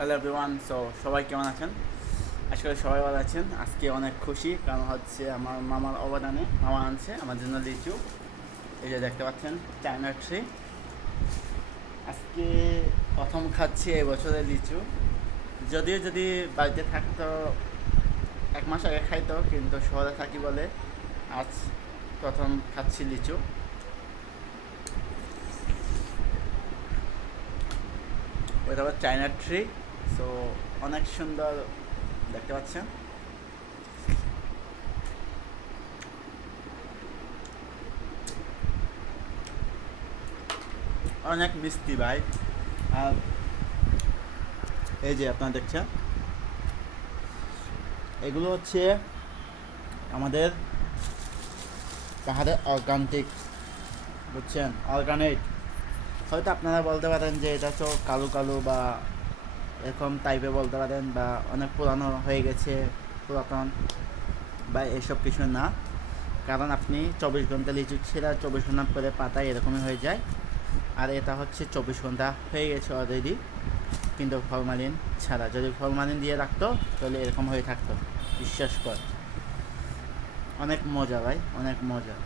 Hello everyone, সবাই কেমন আছেন? আশা করি সবাই ভালো আছেন। আজকে অনেক খুশি, কারণ হচ্ছে আমার মামার অবদানে মামা আনছে আমার জন্য লিচু। এই যে দেখতে পাচ্ছেন, চায়না ট্রি। আজকে প্রথম খাচ্ছি এই বছরের লিচু। যদিও যদি বাড়িতে থাকতো 1 মাস আগে খাইতো, কিন্তু শহরে থাকি বলে আজ প্রথম খাচ্ছি লিচু। ওইটা আবার চায়না ট্রি। সো অনেক সুন্দর দেখতে পাচ্ছেন। অনেক মিষ্টি ভাই। আর এই যে আপনারা দেখছেন, এগুলো হচ্ছে আমাদের পাহাড়ের অর্গানিক, বুঝছেন, অর্গানিক। হয়তো আপনারা বলতে পারেন যে এটা তো কালো কালো বা এরকম টাইপে বলতে পারেন, বা অনেক পুরানো হয়ে গেছে, পুরাতন, বা এসব কিছু না। কারণ আপনি 24 ঘন্টা লিচু ছেড়া 24 ঘন্টা পরে পাতা এরকমই হয়ে যায়। আর এটা হচ্ছে 24 ঘন্টা হয়ে গেছে অলরেডি, কিন্তু ফরমালিন ছাড়া। যদি ফরমালিন দিয়ে রাখতো তাহলে এরকম হয়ে থাকতো, বিশ্বাস কর। অনেক মজা ভাই, অনেক মজা।